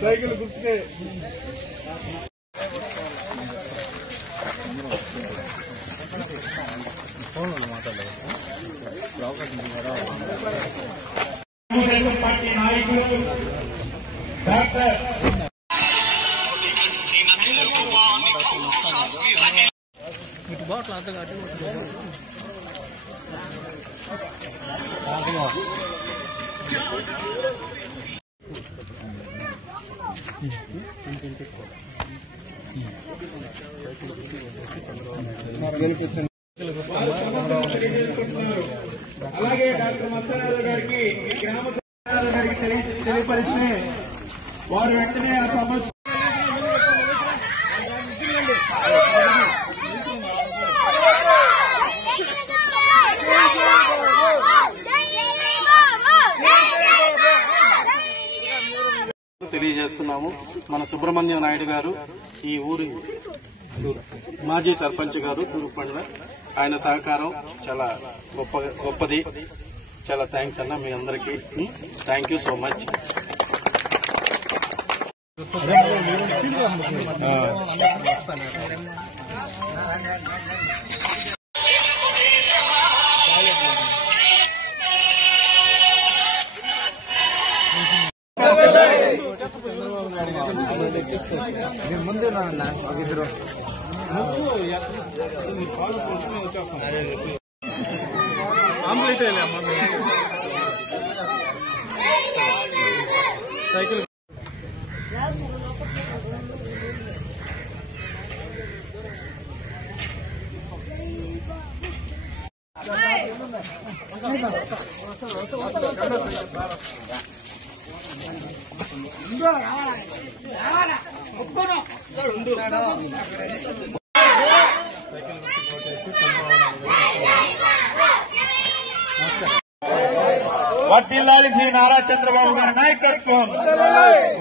Cycle గుర్తుకే Telugu Desam party నాయకులు doctor అలాగే డాక్టర్ మస్తానాథ్ గారికి గ్రామ గారికి తెలియపరిచి వారు వెంటనే ఆ సమస్య తెలియజేస్తున్నాము. మన సుబ్రహ్మణ్యం నాయుడు గారు ఈ ఊరి మాజీ సర్పంచ్ గారు తూరుపండ్ల, ఆయన సహకారం చాలా గొప్పది. చాలా థ్యాంక్స్ అన్న మీ అందరికీ. Thank you so much. ముందే ఇద్దరు సైకిల్ వర్ధిల్లాలి శ్రీ నారా చంద్రబాబు గారి నాయకత్వం.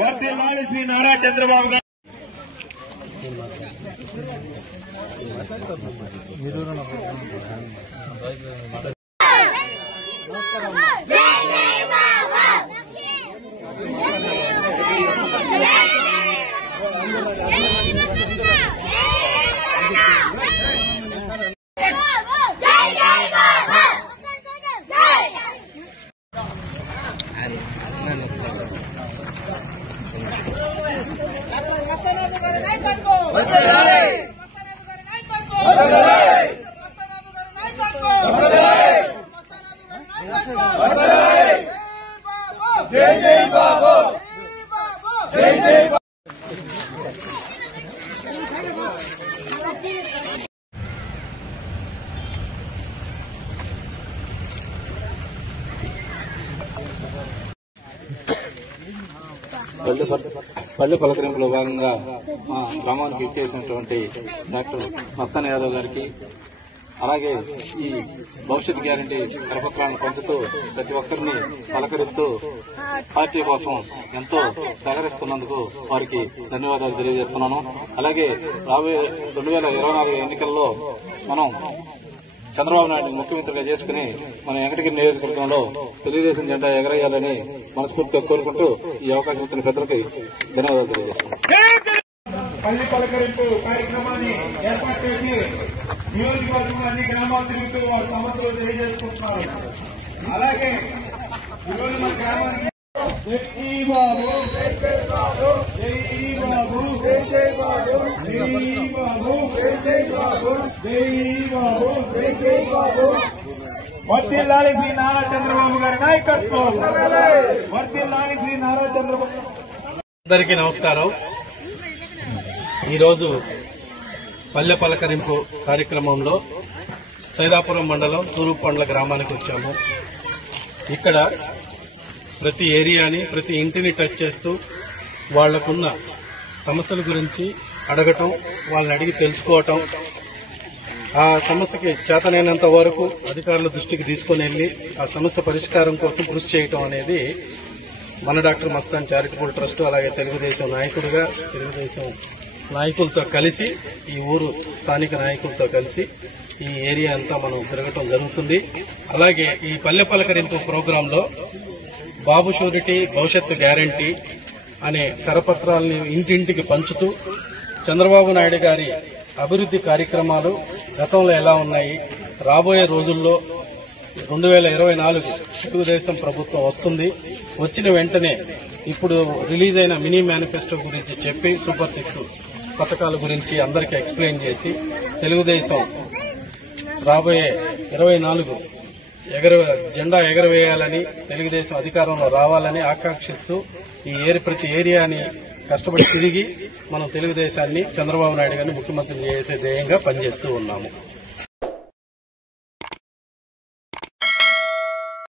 వర్ధిల్లాలి శ్రీ నారా చంద్రబాబు గారు. పల్లె పలకరింపులో భాగంగా మా గ్రామానికి ఇచ్చేసినటువంటి డాక్టర్ మస్తాన్ యాదవ్ గారికి, అలాగే ఈ భవిష్యత్ గ్యారంటీ కరపత్రాలను పంచుతూ ప్రతి ఒక్కరిని పలకరిస్తూ పార్టీ కోసం ఎంతో సహకరిస్తున్నందుకు వారికి ధన్యవాదాలు తెలియజేస్తున్నాను. అలాగే రాబోయే 2024 ఎన్నికల్లో మనం చంద్రబాబు నాయుడు ముఖ్యమంత్రిగా చేసుకుని మన వెంకటగిరి నియోజకవర్గంలో తెలుగుదేశం జెండా ఎగరేయాలని మనస్ఫూర్తిగా కోరుకుంటూ ఈ అవకాశం ఇచ్చిన పెద్దలకి ధన్యవాదాలు తెలియజేస్తున్నాను. పల్లి పలకరింపు కార్యక్రమాన్ని ఏర్పాటు చేసి నియోజకవర్గంలో అన్ని గ్రామాలు తిరుగుతూ వారి సమస్యలు తెలియజేసుకుంటున్నారు. అలాగే ఈరోజు మన గ్రామానికి వర్ధిల్లాలి శ్రీ నారా చంద్రబాబు గారి నాయకత్వం. వర్ధిల్లాలి శ్రీ నారా చంద్రబాబు. అందరికీ నమస్కారం. ఈరోజు పల్లె పలకరింపు కార్యక్రమంలో సైదాపురం మండలం తూరుపండ్ల గ్రామానికి వచ్చాము. ఇక్కడ ప్రతి ఏరియాని, ప్రతి ఇంటిని టచ్ చేస్తూ వాళ్లకున్న సమస్యల గురించి అడగటం, వాళ్ళని అడిగి తెలుసుకోవటం, ఆ సమస్యకి చేతనైనంత వరకు అధికారుల దృష్టికి తీసుకుని వెళ్లి ఆ సమస్య పరిష్కారం కోసం కృషి చేయటం అనేది మన డాక్టర్ మస్తాన్ చారిటబుల్ ట్రస్ట్, అలాగే తెలుగుదేశం నాయకుడిగా తెలుగుదేశం నాయకులతో కలిసి, ఈ ఊరు స్థానిక నాయకులతో కలిసి ఈ ఏరియా అంతా మనం తిరగటం జరుగుతుంది. అలాగే ఈ పల్లె పలకరింపు ప్రోగ్రాంలో బాబు షూరిటీ భవిష్యత్తు గ్యారంటీ అనే కరపత్రాలని ఇంటింటికి పంచుతూ చంద్రబాబు నాయుడు గారి అభివృద్ది కార్యక్రమాలు గతంలో ఎలా ఉన్నాయి, రాబోయే రోజుల్లో 2024 తెలుగుదేశం ప్రభుత్వం వస్తుంది, వచ్చిన వెంటనే ఇప్పుడు రిలీజ్ అయిన మినీ మేనిఫెస్టో గురించి చెప్పి సూపర్ 6 పథకాల గురించి అందరికీ ఎక్స్ప్లెయిన్ చేసి తెలుగుదేశం రాబోయే 24 జెండా ఎగరవేయాలని, తెలుగుదేశం అధికారంలో రావాలని ఆకాంక్షిస్తూ ఈ ప్రతి ఏరియాని కష్టపడి తిరిగి మనం తెలుగుదేశాన్ని చంద్రబాబు నాయుడు గారిని ముఖ్యమంత్రి చేసే ధ్యేయంగా పనిచేస్తూ ఉన్నాము.